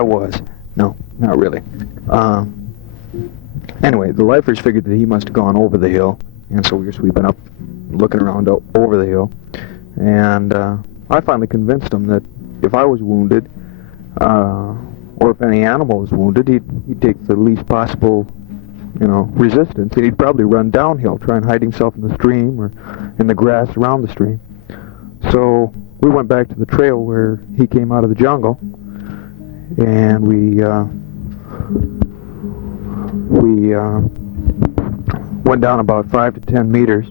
I was. No, not really. Um, anyway, the lifers figured that he must have gone over the hill, and so we were sweeping up, looking around over the hill, and I finally convinced him that if I was wounded, or if any animal was wounded, he'd take the least possible, resistance, and he'd probably run downhill, try and hide himself in the stream or in the grass around the stream. So we went back to the trail where he came out of the jungle, and we went down about 5 to 10 meters,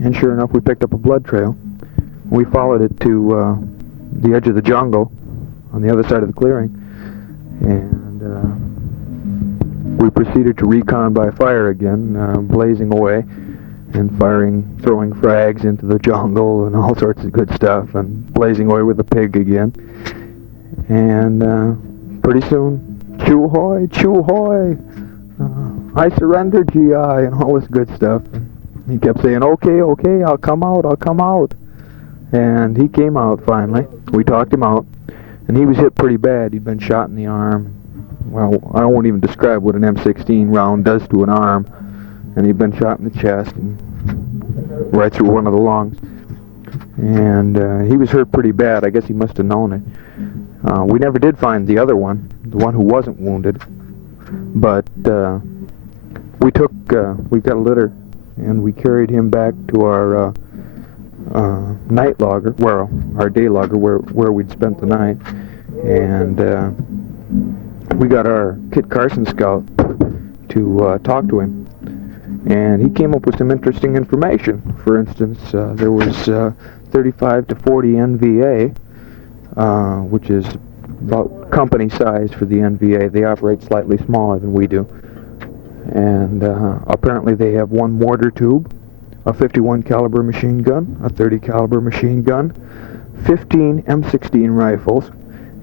and sure enough, we picked up a blood trail. We followed it to the edge of the jungle on the other side of the clearing, and we proceeded to recon by fire again, blazing away and throwing frags into the jungle and all sorts of good stuff, and blazing away with the pig again. And pretty soon, chew hoy, I surrender, GI, and all this good stuff. And he kept saying, okay, I'll come out. And he came out finally. We talked him out, and he was hit pretty bad. He'd been shot in the arm. Well, I won't even describe what an M16 round does to an arm. And he'd been shot in the chest and right through one of the lungs. And he was hurt pretty bad. I guess he must have known it. We never did find the other one, the one who wasn't wounded. But we got a litter, and we carried him back to our night logger, well, our day logger, where we'd spent the night. And we got our Kit Carson scout to talk to him. And he came up with some interesting information. For instance, there was 35 to 40 NVA, which is about company size for the NVA. They operate slightly smaller than we do. And apparently they have one mortar tube, a 51 caliber machine gun, a 30 caliber machine gun, 15 M16 rifles,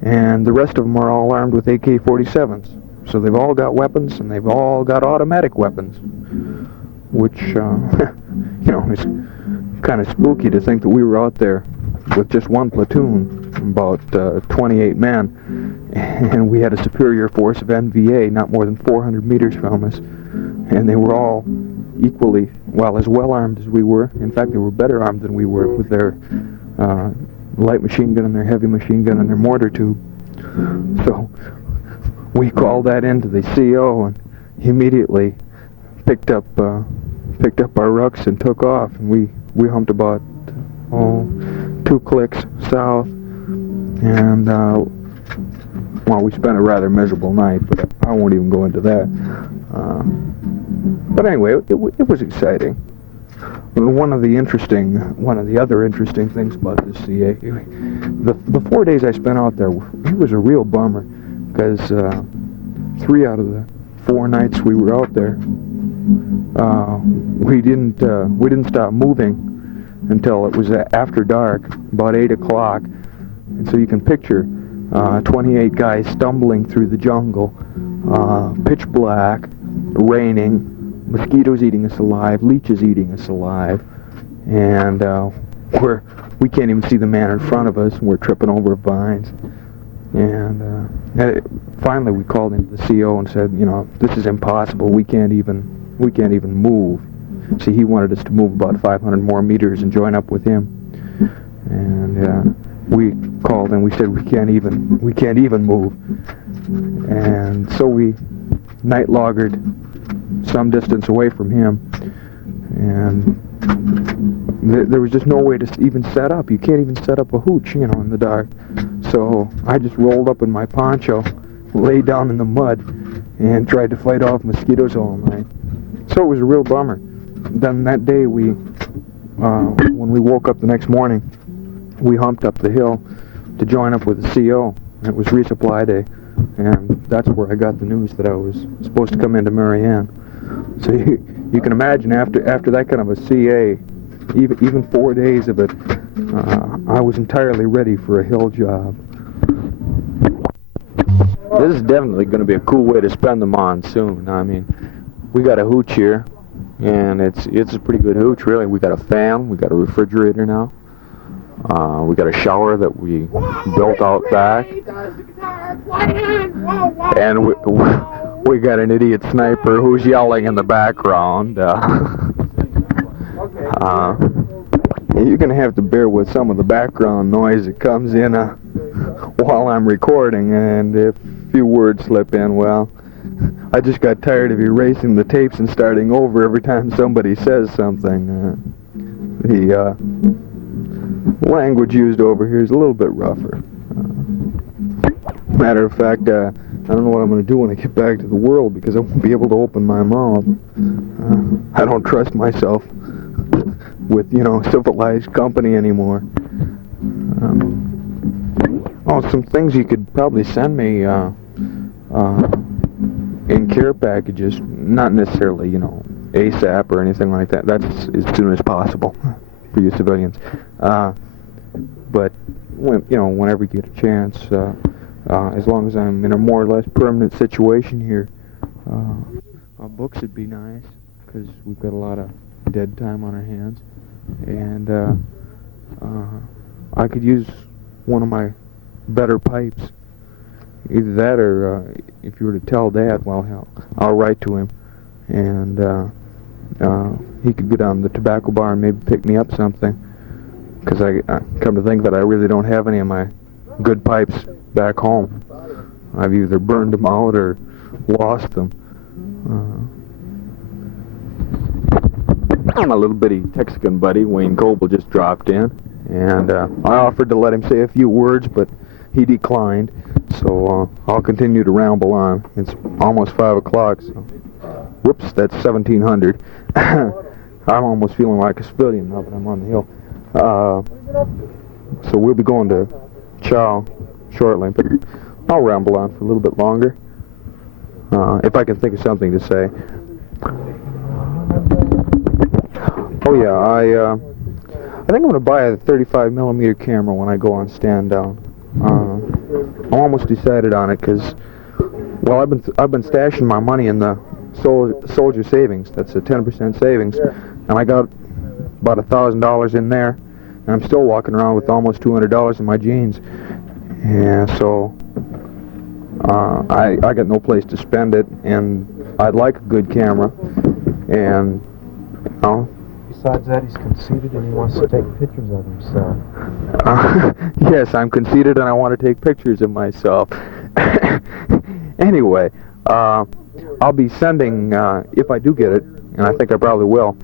and the rest of them are all armed with AK-47s. So they've all got weapons, and they've all got automatic weapons, which, is kind of spooky to think that we were out there with just one platoon, about 28 men, and we had a superior force of NVA not more than 400 meters from us, and they were all equally, as well armed as we were. In fact, they were better armed than we were with their light machine gun and their heavy machine gun and their mortar tube. So we called that into the CO, and he immediately picked up our rucks and took off, and we humped about 2 clicks south, and we spent a rather miserable night, but I won't even go into that. But anyway, it was exciting. One of the other interesting things about this CA, the 4 days I spent out there, it was a real bummer, because 3 out of the 4 nights we were out there, we didn't stop moving until it was after dark, about 8 o'clock. And so you can picture 28 guys stumbling through the jungle, pitch black, raining, mosquitoes eating us alive, leeches eating us alive, and we can't even see the man in front of us, and we're tripping over vines. And finally we called into the CO and said, this is impossible. We can't even move. See, he wanted us to move about 500 more meters and join up with him. And we called and we said we can't even move. And so we night loggered some distance away from him, and there was just no way to even set up. You can't even set up a hooch, in the dark. So I just rolled up in my poncho, laid down in the mud, and tried to fight off mosquitoes all night. So it was a real bummer. Then that day when we woke up the next morning, we humped up the hill to join up with the CO. It was resupply day, and that's where I got the news that I was supposed to come into Marianne. So you can imagine after that kind of a CA, even 4 days of it, I was entirely ready for a hill job. This is definitely going to be a cool way to spend the monsoon. I mean, we got a hooch here, and it's a pretty good hooch, really. We got a fan, we got a refrigerator now. We got a shower that we built out back. And we got an idiot sniper who's yelling in the background. You're going to have to bear with some of the background noise that comes in while I'm recording, and if a few words slip in, well, I just got tired of erasing the tapes and starting over every time somebody says something. The language used over here is a little bit rougher. Matter of fact, I don't know what I'm going to do when I get back to the world, because I won't be able to open my mouth. I don't trust myself with, civilized company anymore. Some things you could probably send me in care packages, not necessarily, ASAP or anything like that. That's as soon as possible for you civilians. But whenever you get a chance, as long as I'm in a more or less permanent situation here, books would be nice, because we've got a lot of dead time on our hands, and I could use one of my better pipes. Either that, or if you were to tell Dad, well, hell, I'll write to him, and he could go down to the tobacco bar and maybe pick me up something, because I come to think that I really don't have any of my good pipes back home. I've either burned them out or lost them. My little bitty Texican buddy, Wayne Coble, just dropped in, and I offered to let him say a few words, but he declined, so I'll continue to ramble on. It's almost 5 o'clock, so whoops, that's 1700. I'm almost feeling like a civilian now that I'm on the hill. So we'll be going to chow shortly, but I'll ramble on for a little bit longer, if I can think of something to say. Oh yeah, I think I'm going to buy a 35mm camera when I go on stand down. I'm almost decided on it, because, well, I've been stashing my money in the soldier savings. That's a 10% savings, and I got about $1,000 in there, and I'm still walking around with almost $200 in my jeans. And so I got no place to spend it, and I'd like a good camera, and Besides that, he's conceited and he wants to take pictures of himself. Yes, I'm conceited and I want to take pictures of myself. Anyway, I'll be sending, if I do get it, and I think I probably will,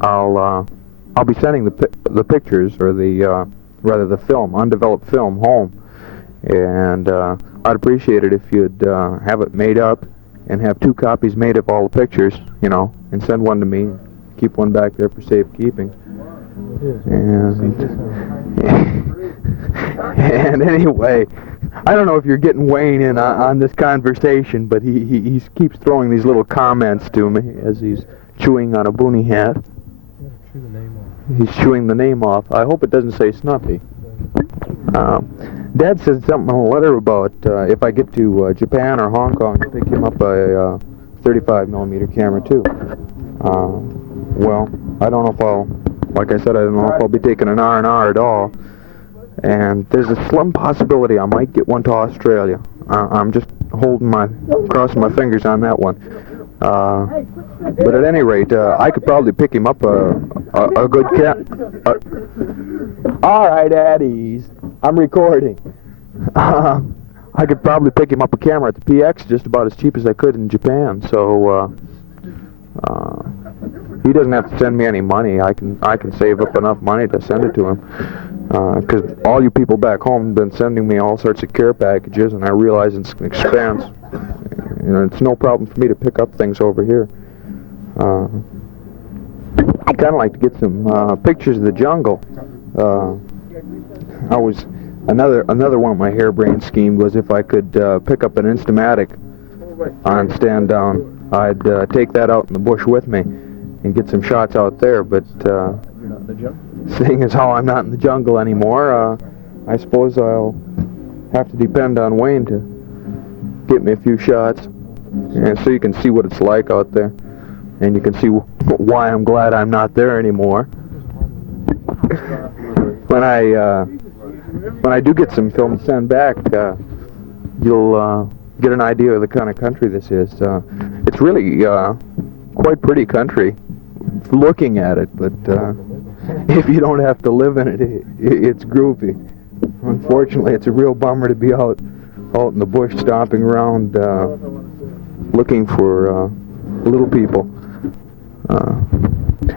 I'll be sending the pictures, or rather the film, undeveloped film, home. And I'd appreciate it if you'd have it made up and have 2 copies made of all the pictures, and send one to me. Keep one back there for safekeeping. And anyway, I don't know if you're getting Wayne in on this conversation, but he keeps throwing these little comments to me as he's chewing on a boonie hat. He's chewing the name off. I hope it doesn't say Snuffy. Dad said something in a letter about if I get to Japan or Hong Kong, to pick him up a 35mm camera too. Well, I don't know if like I said, I don't know if I'll be taking an R&R at all. And there's a slim possibility I might get one to Australia. I'm just crossing my fingers on that one. But at any rate, I could probably pick him up a good All right, at ease. I'm recording. I could probably pick him up a camera at the PX just about as cheap as I could in Japan. So he doesn't have to send me any money. I can save up enough money to send it to him. Because all you people back home have been sending me all sorts of care packages, and I realize it's an expense. It's no problem for me to pick up things over here. I'd kind of like to get some pictures of the jungle. Another one of my harebrained schemes was if I could pick up an Instamatic on stand down, I'd take that out in the bush with me and get some shots out there. But seeing as how I'm not in the jungle anymore, I suppose I'll have to depend on Wayne to get me a few shots, and so you can see what it's like out there, and you can see why I'm glad I'm not there anymore. When I do get some film to send back, you'll get an idea of the kind of country this is. It's really quite pretty country, looking at it, but if you don't have to live in it, it's groovy. Unfortunately, it's a real bummer to be out in the bush stomping around looking for little people.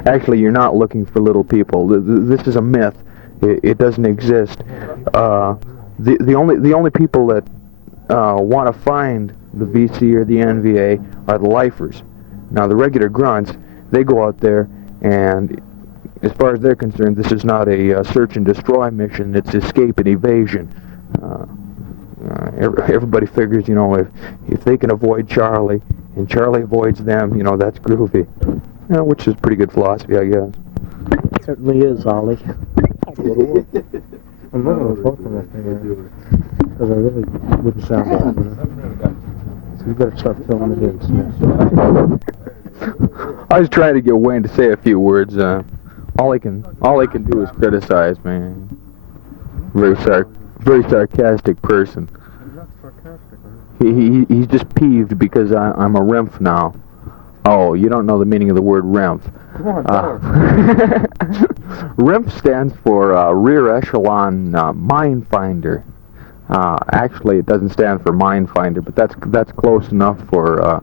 Actually, you're not looking for little people. This is a myth. It doesn't exist. The only people that want to find the VC or the NVA are the lifers. Now, the regular grunts, they go out there, and as far as they're concerned, this is not a search and destroy mission. It's escape and evasion. Everybody figures, you know, if they can avoid Charlie and Charlie avoids them, you know, that's groovy. You know, which is pretty good philosophy, I guess. It certainly is, Ollie. I'm not going to talk on that thing, because I really wouldn't sound right, you know? So you better start filling it in, Snuff. I was trying to get Wayne to say a few words. All he can do is criticize me. Very sarcastic person. I'm not sarcastic, He's just peeved because I'm a RIMF now. Oh, you don't know the meaning of the word RIMF. Come on, tell her. RIMF stands for Rear Echelon Mine Finder. Actually, it doesn't stand for Mine Finder, but that's close enough for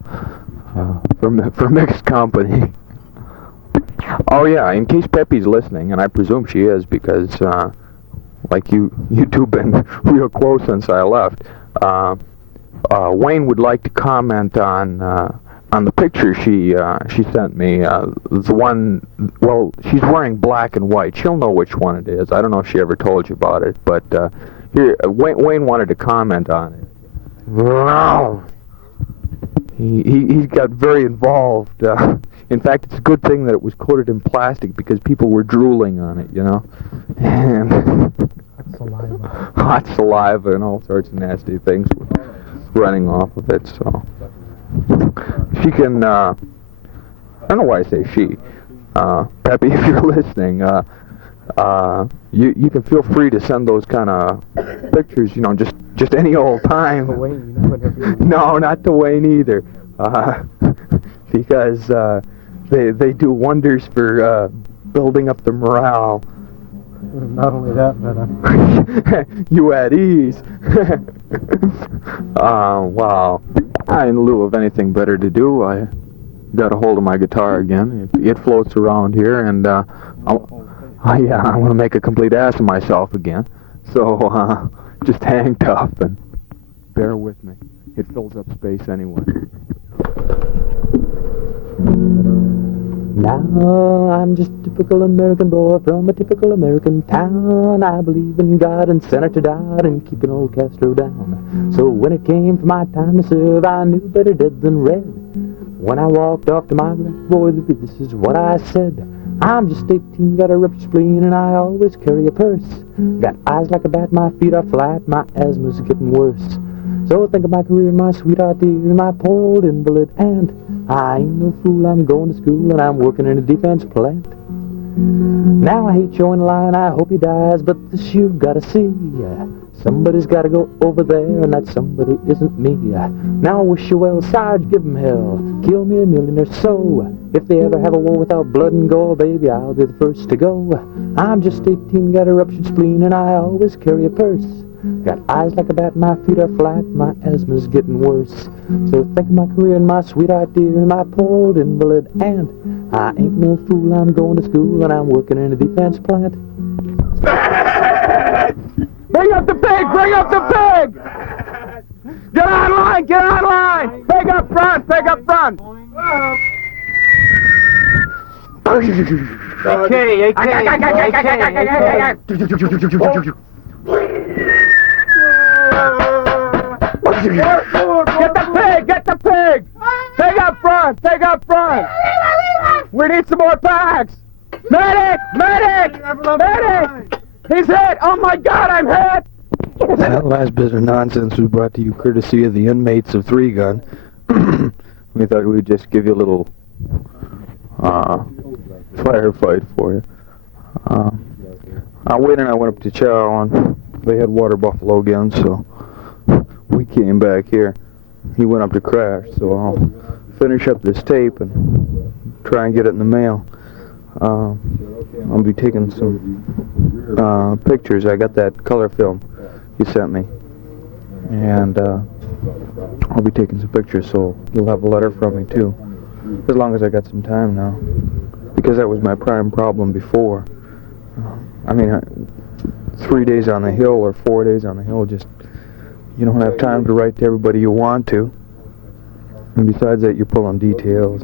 mixed company. Oh yeah, in case Peppy's listening, and I presume she is because, like you two been real close since I left. Wayne would like to comment on the picture she sent me. The one, well, she's wearing black and white. She'll know which one it is. I don't know if she ever told you about it, but here, Wayne wanted to comment on it. He got very involved. In fact, it's a good thing that it was coated in plastic because people were drooling on it, you know. And hot saliva and all sorts of nasty things were running off of it. So she can. I don't know why I say she. Peppy, if you're listening, you can feel free to send those kind of pictures, you know, just any old time. No, not to Wayne either, because they do wonders for building up the morale. Not only that, but you at ease. Wow. In lieu of anything better to do, I got a hold of my guitar again. It floats around here, and I want to make a complete ass of myself again. So just hang tough and bear with me. It fills up space anyway. Now I'm just a typical American boy from a typical American town. I believe in God and Senator Dodd and keeping old Castro down. So when it came for my time to serve, I knew better dead than red. When I walked off to my grand boy, this is what I said. I'm just 18, got a ruptured spleen, and I always carry a purse. Got eyes like a bat, my feet are flat, my asthma's getting worse. So think of my career, my sweetheart dear, and my poor old invalid aunt. I ain't no fool, I'm going to school, and I'm working in a defense plant. Now I hate showing the line, I hope he dies, but this you've gotta see. Somebody's gotta go over there, and that somebody isn't me. Now I wish you well, Sarge, give 'em hell. Kill me a million or so. If they ever have a war without blood and gore, baby, I'll be the first to go. I'm just 18, got a ruptured spleen, and I always carry a purse. Got eyes like a bat, my feet are flat, my asthma's getting worse. So think of my career and my sweetheart dear and my poor old invalid aunt. I ain't no fool, I'm going to school and I'm working in a defense plant. Bring up the pig! Bring up the pig! Get on line! Get on line! Pig up front! Pig up front! Okay. Get the pig! Get the pig! Pig up front! Pig up front! We need some more packs! Medic! Medic! Medic! He's hit! Oh my God, I'm hit! That last bit of nonsense was brought to you courtesy of the inmates of 3 Gun. We thought we'd just give you a little firefight for you. Wayne and I went up to chow and they had water buffalo again, so we came back here. He went up to crash, so I'll finish up this tape and try and get it in the mail. I'll be taking some pictures. I got that color film you sent me, and I'll be taking some pictures, so you'll have a letter from me too, as long as I got some time now, because that was my prime problem before. I mean, 3 days on the hill or 4 days on the hill, just you don't have time to write to everybody you want to, and besides that, you're pulling details.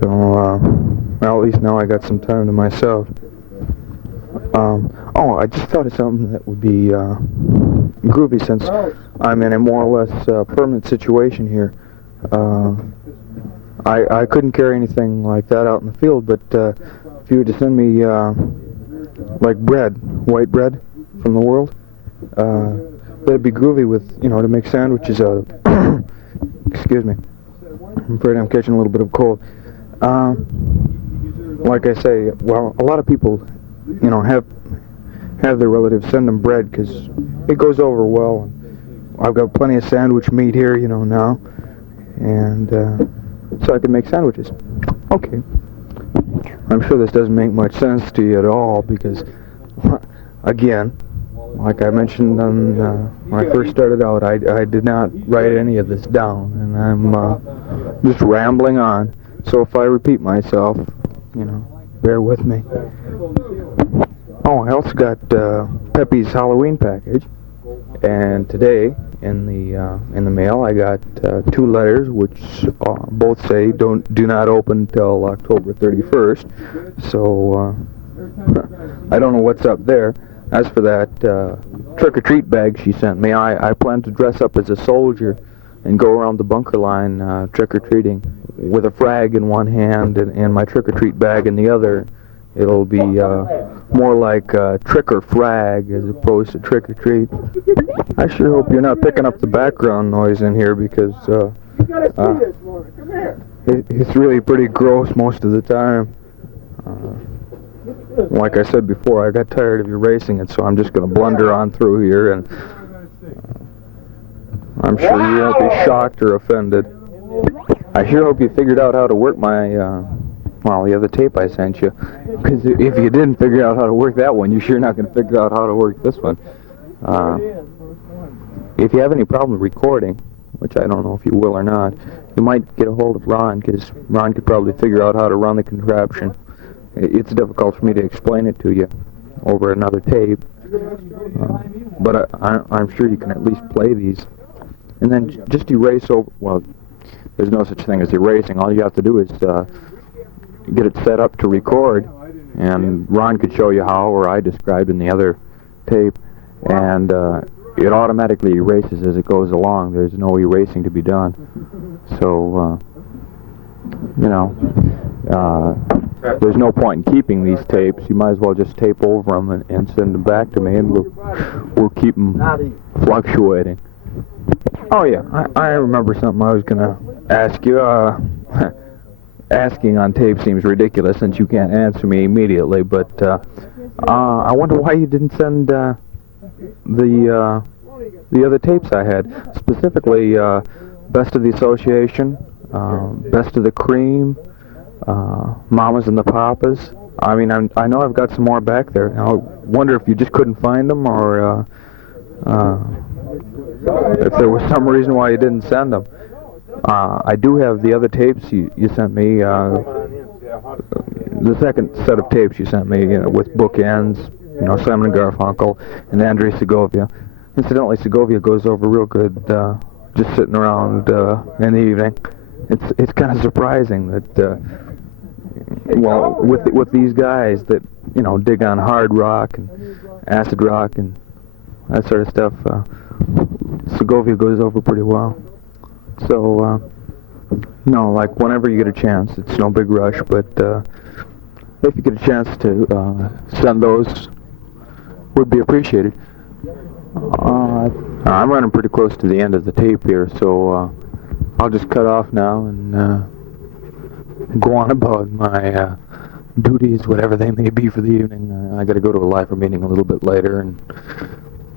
So, well, at least now I got some time to myself. Oh, I just thought of something that would be groovy, since I'm in a more or less permanent situation here. I couldn't carry anything like that out in the field, but if you were to send me like bread, white bread from the world, that'd be groovy with, you know, to make sandwiches out of. Excuse me. I'm afraid I'm catching a little bit of cold. Like I say, well, a lot of people, you know, have their relatives send them bread because it goes over well. I've got plenty of sandwich meat here, you know, now, and so I can make sandwiches. Okay. I'm sure this doesn't make much sense to you at all because, again, like I mentioned when I first started out, I did not write any of this down, and I'm just rambling on. So if I repeat myself, you know, bear with me. Oh, I also got Pepe's Halloween package, and today in the mail I got 2 letters, which both say do not open till October 31st. So I don't know what's up there. As for that trick-or-treat bag she sent me, I plan to dress up as a soldier and go around the bunker line trick-or-treating with a frag in one hand and my trick-or-treat bag in the other. It'll be more like trick or frag as opposed to trick-or-treat. I sure hope you're not picking up the background noise in here because it's really pretty gross most of the time. Like I said before, I got tired of erasing it, so I'm just going to blunder on through here, and I'm sure you won't be shocked or offended. I sure hope you figured out how to work my, well, the other tape I sent you, because if you didn't figure out how to work that one, you're sure not going to figure out how to work this one. If you have any problem recording, which I don't know if you will or not, you might get a hold of Ron, because Ron could probably figure out how to run the contraption. It's difficult for me to explain it to you over another tape, but I'm sure you can at least play these. And then just erase over, well, there's no such thing as erasing. All you have to do is get it set up to record, and Ron could show you how, or I described in the other tape, and it automatically erases as it goes along. There's no erasing to be done. So, you know, there's no point in keeping these tapes. You might as well just tape over them and send them back to me, and we'll keep them fluctuating. Oh yeah, I remember something I was gonna ask you. Asking on tape seems ridiculous since you can't answer me immediately, but I wonder why you didn't send the other tapes I had, specifically Best of the Association, Best of the Cream, Mamas and the Papas. I mean, I know I've got some more back there. I wonder if you just couldn't find them, or if there was some reason why you didn't send them. I do have the other tapes you sent me, the second set of tapes you sent me, you know, with bookends, you know, Simon and Garfunkel and Andrei Segovia. Incidentally, Segovia goes over real good just sitting around in the evening. It's kind of surprising that, well, with these guys that, you know, dig on hard rock and acid rock and that sort of stuff, Segovia goes over pretty well. So, no, like whenever you get a chance, it's no big rush, but if you get a chance to send those, would be appreciated. I'm running pretty close to the end of the tape here, so I'll just cut off now and go on about my duties, whatever they may be for the evening. I got to go to a lifer meeting a little bit later, and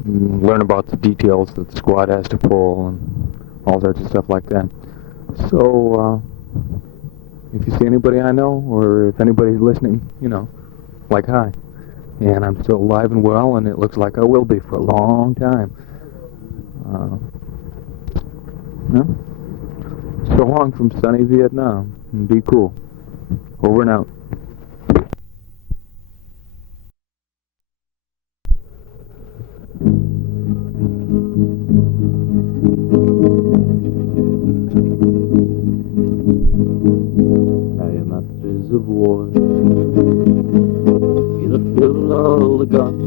learn about the details that the squad has to pull and all sorts of stuff like that. So, if you see anybody I know, or if anybody's listening, like hi. And I'm still alive and well, and it looks like I will be for a long time. Yeah. So long from sunny Vietnam, and be cool. Over and out. Masters of war, you that build all the guns,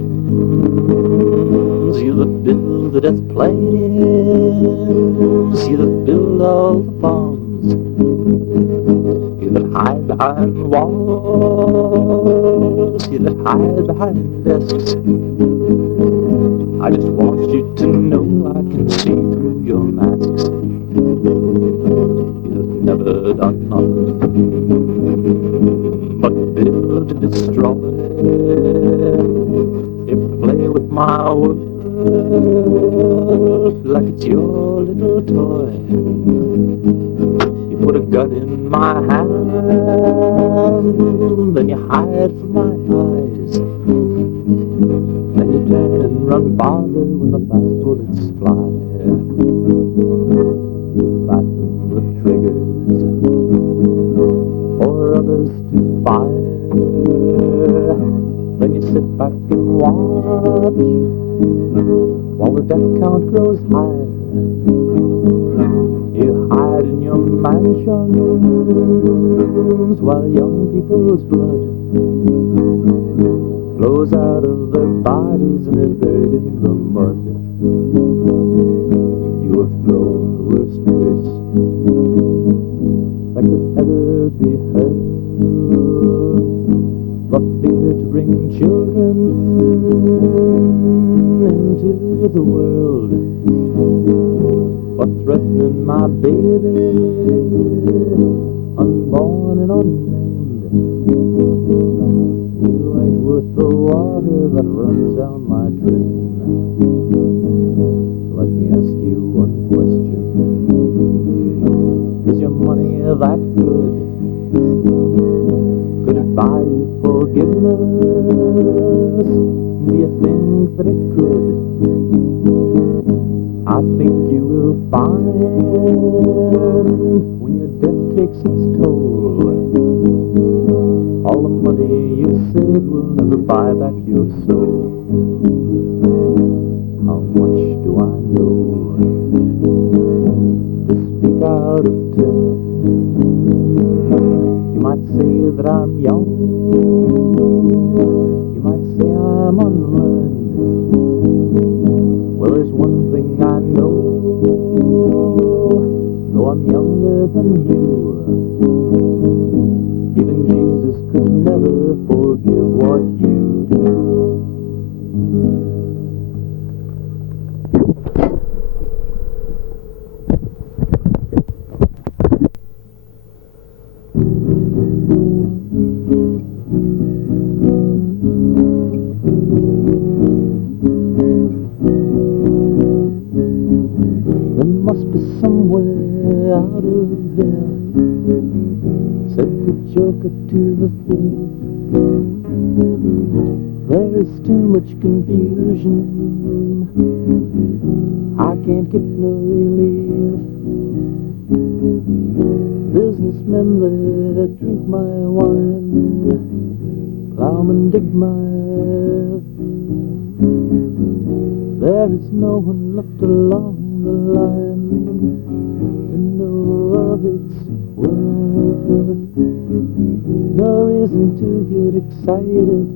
you that build the death planes, you that build all the bombs, you that hide behind the walls, you that hide behind desks. I just want you to know I can see through your masks. You've never done nothing but build to destroy. If you play with my world like it's your little toy, you put a gun in my hand, then you hide from my eyes. Then you turn and run farther when the fast bullets fly. Fasten the triggers for others to fire. Then you sit back and watch while the death count grows higher. You hide in your mansions while young people's blood flows out of their bodies and is buried in the mud. You have thrown the worst curse that could ever be heard. The fear to bring children into the world, for threatening my baby, unborn and unnamed. You ain't worth the water that runs down my drain. Let me ask you one question. Is your money that good? Could it buy you forgiveness? Do you think that it could? I think you will find when your death takes its toll, all the money you saved will never buy back your soul. How much do I know to speak out of turn? You might say that I'm young, you might say I'm unlearned. Well, there's one thing I know, though I'm younger than you, even Jesus could never forgive what you do. There must be somewhere out of here, said the joker to the thief. There is too much confusion, I can't get no relief. Businessmen that drink my wine, plowmen dig my earth. There is no one left along the line to know of its worth. No reason to get excited,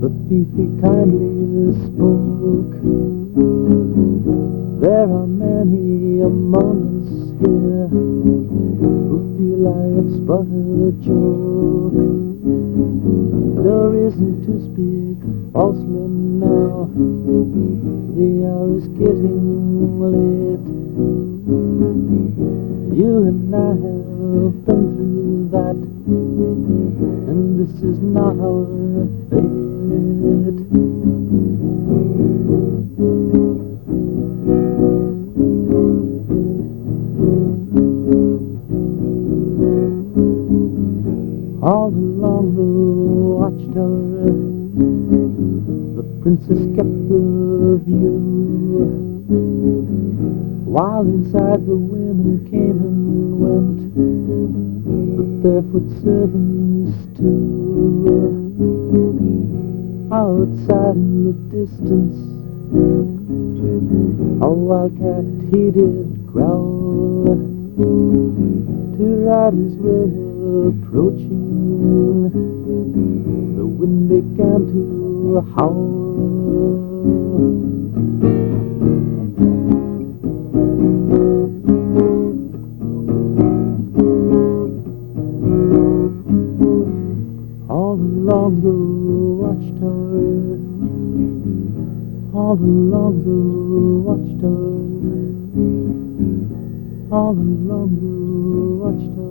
the thief he kindly spoke. There are many among us here who feel life's but a joke. No reason to speak falsely now, the hour is getting late. You and I have been through that, and this is not our fate. while inside the women came and went, the barefoot servants too. Outside in the distance, a wildcat he did growl. Two riders were approaching, the wind began to howl. All along the watchtower, all along the watchtower, all along the watchtower.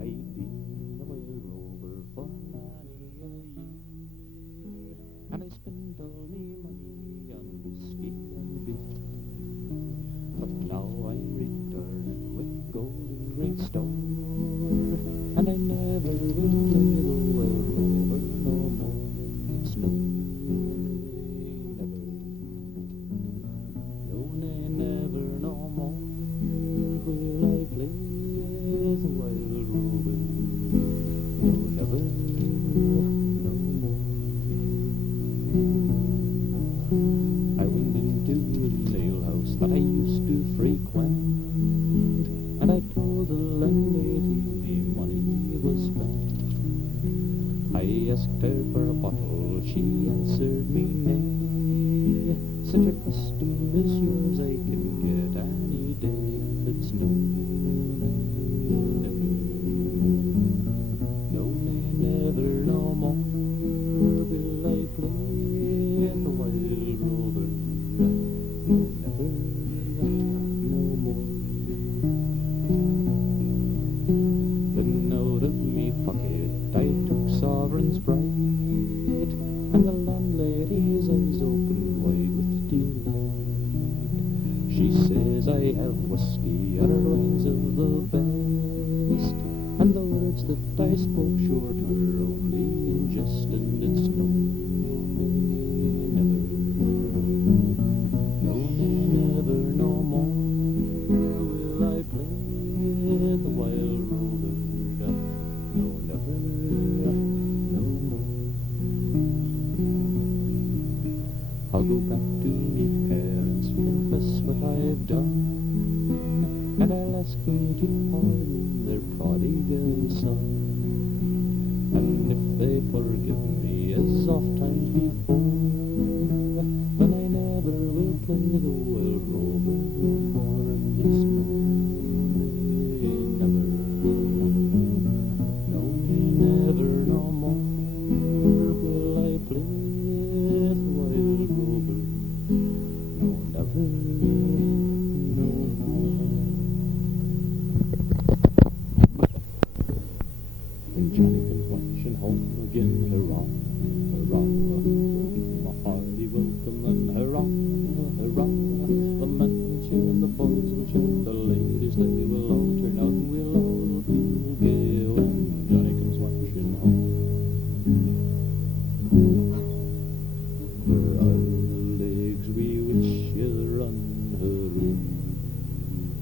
I've been away over for many a year, and I spent all me money on whiskey and beer. But now I'm returning with gold and great store, and I never will play the well rover no more. It's no, never, no, nay, never, no more will I play the wild rover. No, never, no more. I went into an alehouse that I used to frequent, and I told the landlady me money was spent. I asked her for a bottle, she answered me nay. Such a custom is yours I can get any day. It's no, never, no, nay, never, no more will I play the wild rover. No, never, no more. Then out of me pocket I took sovereigns bright, and the landlady's eyes opened wide with delight. She says I have whiskey, other wines of the best, and the words that I spoke short were only in jest, and it's no, never, no, nay, never, no more will I play the wild rover. No, never, no more. I'll go back to me parents, confess what I've done, and I'll ask them to pardon their prodigal son. And if they forgive me as oft times before, then I never will play the wild rover no more. And it's no, never, no, never, no more will I play the wild rover. No, never, no more. And Johnny comes marching home again, hurrah, hurrah, my hearty welcome and hurrah, hurrah. The men will cheer and the boys will shout, the ladies they will all turn out, and we'll all feel gay when Johnny comes marching home. Where are the legs we which you run, hurroo,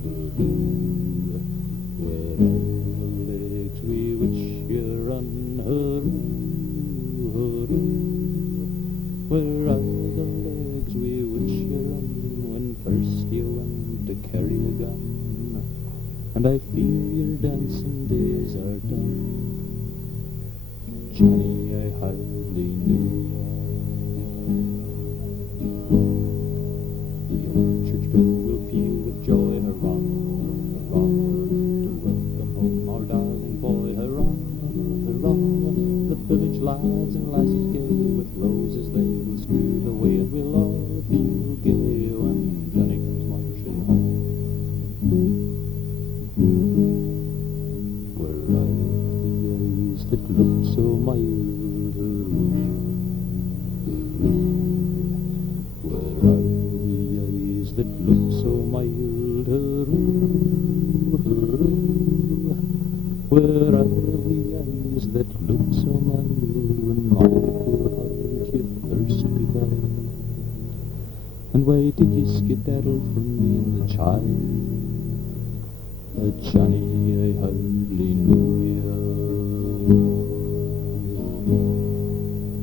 hurroo? Where are the legs we which you run, hurroo, hurroo? Where are the legs we which you run when first you went to carry a gun? And I fear your dancing days are done. Johnny, I hardly knew ya. The old church bell will peal with joy, hurrah, hurrah, to welcome home our darling boy, hurrah, hurrah. The village lads and lasses gay with roses they will scream away, and we'll all feel gay when Johnny comes marching home. Where are the eyes that look so mild, hurroo, hurroo? Where are the eyes that look so mild, hurroo, hurroo? Where are the eyes eyes that looked so mild when my poor heart you thirst beguiled. And why did you skedaddle from me and the child? Johnny, I hardly knew ya.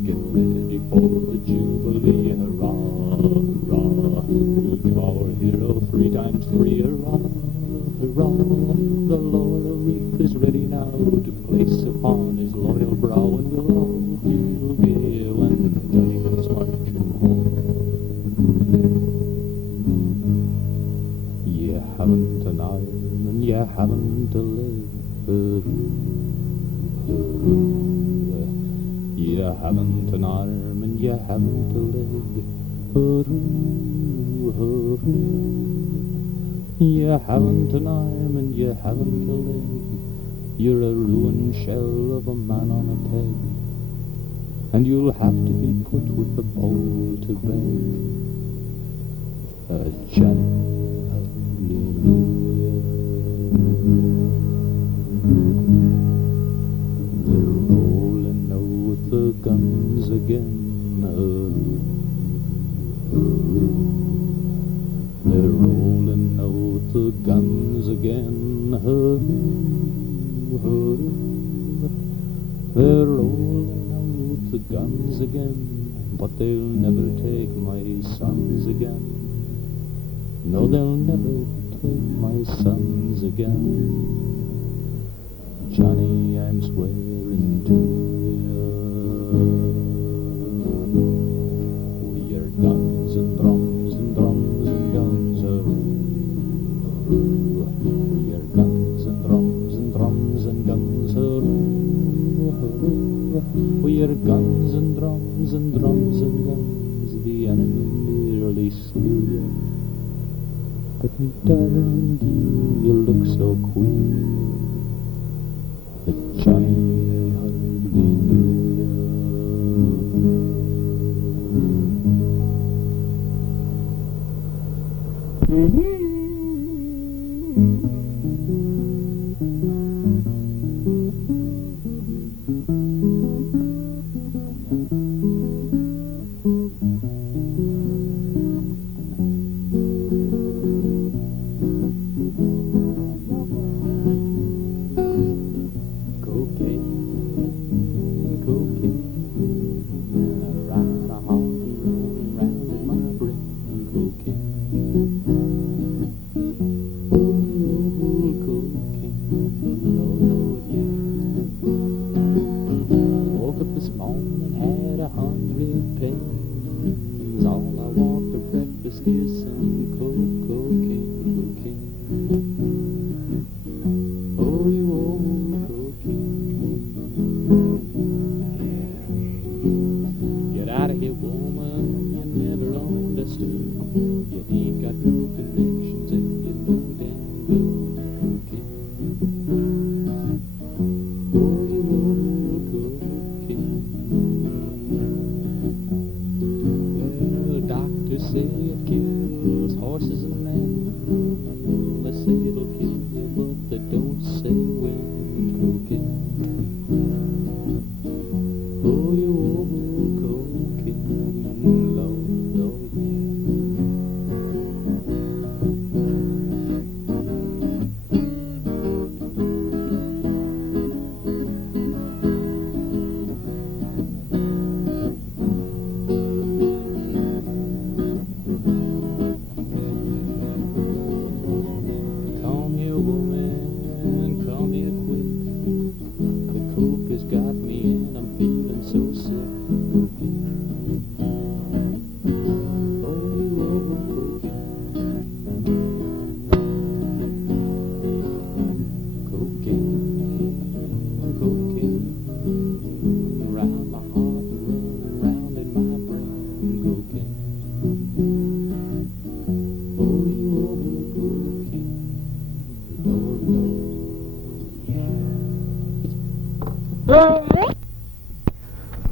Get ready for the Jubilee, hurrah, hurrah. We'll give our hero 3 times 3, hurrah, hurrah. The laurel wreath is ready now to place upon his loyal brow, and we'll all feel gay when Johnny comes marching home. You haven't an arm and you haven't a leg, you haven't an arm and you haven't a leg, you haven't an arm and you haven't a leg. You're a ruined shell of a man on a peg, and you'll have to be put with a bowl to beg. Johnny, hallelujah. They're rolling out the guns again. They're rolling out the guns again. They're rolling out the guns again, but they'll never take my sons again. No, they'll never take my sons again. Johnny, I'm swearing to you. We are guns and drums and drums and guns. We are guns and drums and drums and guns. We are guns and drums and drums and guns. The enemy nearly slew you, but me darling, you look so queer that Johnny, I hardly knew ya.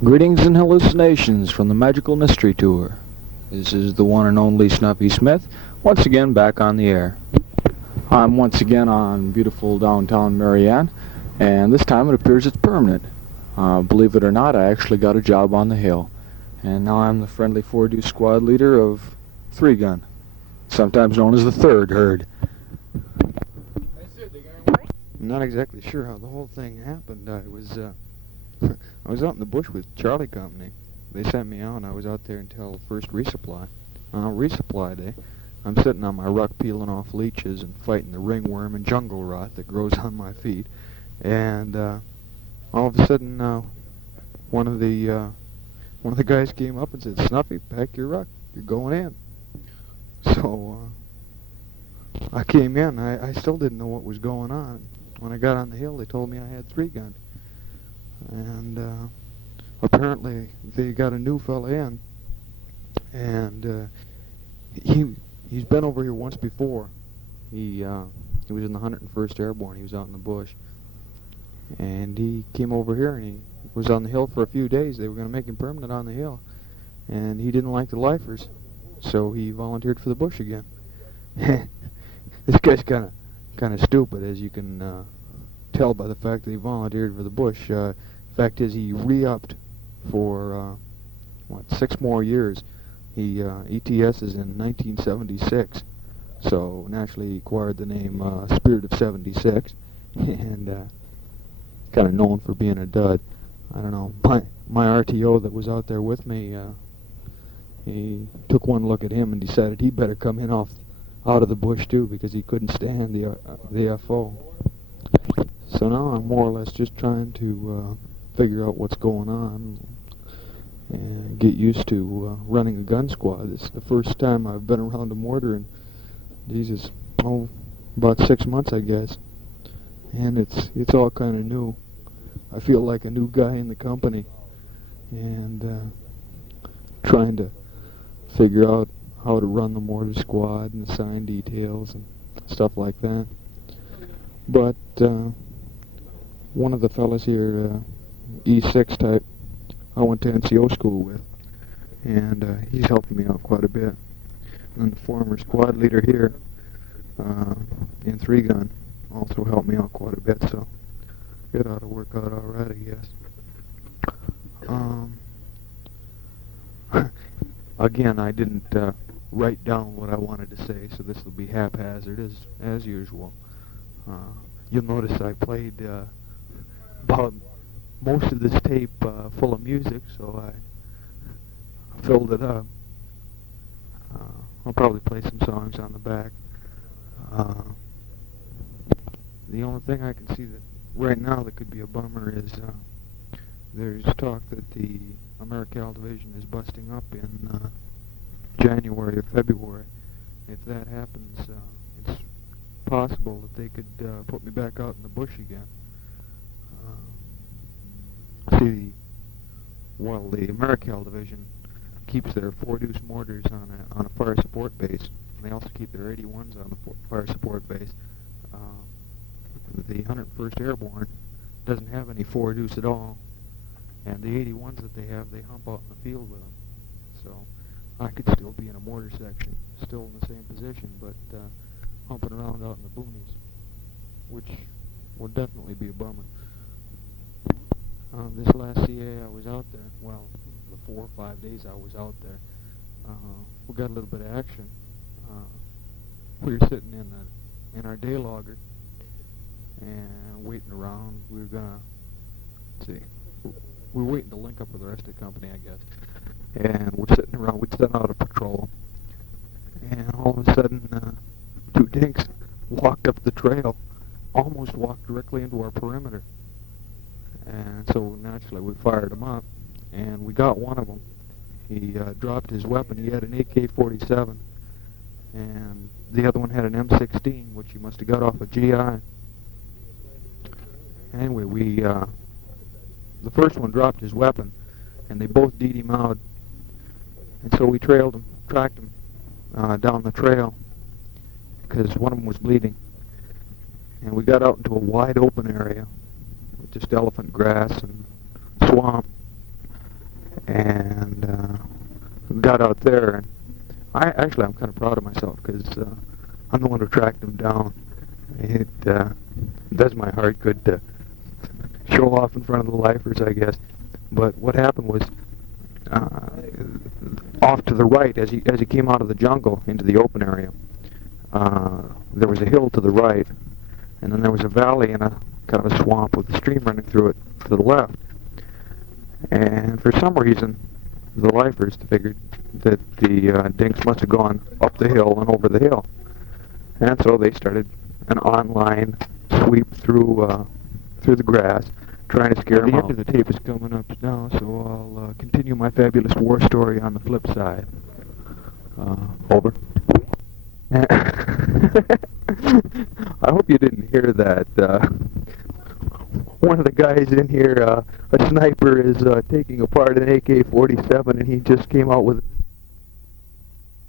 Greetings and hallucinations from the Magical Mystery Tour. This is the one and only Snuffy Smith, once again back on the air. I'm once again on beautiful downtown Marianne, and this time it appears it's permanent. Believe it or not, I actually got a job on the hill, and now I'm the friendly 4-deuce squad leader of 3 Gun, sometimes known as the 3rd Herd. I'm not exactly sure how the whole thing happened. I was I was out in the bush with Charlie Company. They sent me out, and I was out there until first resupply. Resupply day, I'm sitting on my ruck peeling off leeches and fighting the ringworm and jungle rot that grows on my feet, and all of a sudden, one of the guys came up and said, "Snuffy, pack your ruck. You're going in." So I came in. I still didn't know what was going on. When I got on the hill, they told me I had 3 Gun, and apparently they got a new fella in, and he's been over here once before. He was in the 101st Airborne. He was out in the bush. And he came over here, and he was on the hill for a few days. They were going to make him permanent on the hill, and he didn't like the lifers, so he volunteered for the bush again. This guy's kind of stupid, as you can tell by the fact that he volunteered for the bush. Fact is, he re-upped for 6 more years. He ETS's in 1976, so naturally he acquired the name Spirit of 76, and kind of known for being a dud. I don't know. My RTO that was out there with me, he took one look at him and decided he better come in out of the bush too, because he couldn't stand the FO. So now I'm more or less just trying to figure out what's going on and get used to running a gun squad. It's the first time I've been around a mortar in, Jesus, about 6 months, I guess. And it's all kind of new. I feel like a new guy in the company, and trying to figure out how to run the mortar squad and assign details and stuff like that. But one of the fellas here, E6 type, I went to NCO school with, and he's helping me out quite a bit. And the former squad leader here in 3 Gun also helped me out quite a bit, so it ought to work out all right, I guess. Again, I didn't write down what I wanted to say, so this will be haphazard as usual. You'll notice I played about most of this tape full of music, so I filled it up. I'll probably play some songs on the back. The only thing I can see that right now that could be a bummer is there's talk that the Americal Division is busting up in January or February. If that happens, it's possible that they could put me back out in the bush again. The Americal Division keeps their 4-deuce mortars on a fire support base. They also keep their 81s on the fire support base. The 101st Airborne doesn't have any 4-deuce at all, and the 81s that they have, they hump out in the field with them. So I could still be in a mortar section, still in the same position, but humping around out in the boonies, which would definitely be a bummer. This last CA I was out there, well, the 4 or 5 days I was out there, we got a little bit of action. We were sitting in our day logger and waiting around. We were gonna we were waiting to link up with the rest of the company, I guess. And we're sitting around. We'd sent out a patrol, and all of a sudden, 2 dinks walked up the trail, almost walked directly into our perimeter. And so naturally we fired them up, and we got one of them. He dropped his weapon. He had an AK-47, and the other one had an M16, which he must have got off a GI. Anyway, the first one dropped his weapon, and they both D'd him out. And so we tracked him down the trail, because one of them was bleeding. And we got out into a wide open area with just elephant grass and swamp, and got out there. And I'm kind of proud of myself, because I'm the one who tracked him down. It does my heart good to show off in front of the lifers, I guess. But what happened was, off to the right, as he came out of the jungle into the open area, there was a hill to the right, and then there was a valley and a kind of a swamp with a stream running through it to the left. And for some reason, the lifers figured that the dinks must have gone up the hill and over the hill. And so they started an online sweep through the grass, trying to scare them out. The end of the tape is coming up now, so I'll continue my fabulous war story on the flip side. Over. I hope you didn't hear that. One of the guys in here, a sniper, is taking apart an AK-47, and he just came out with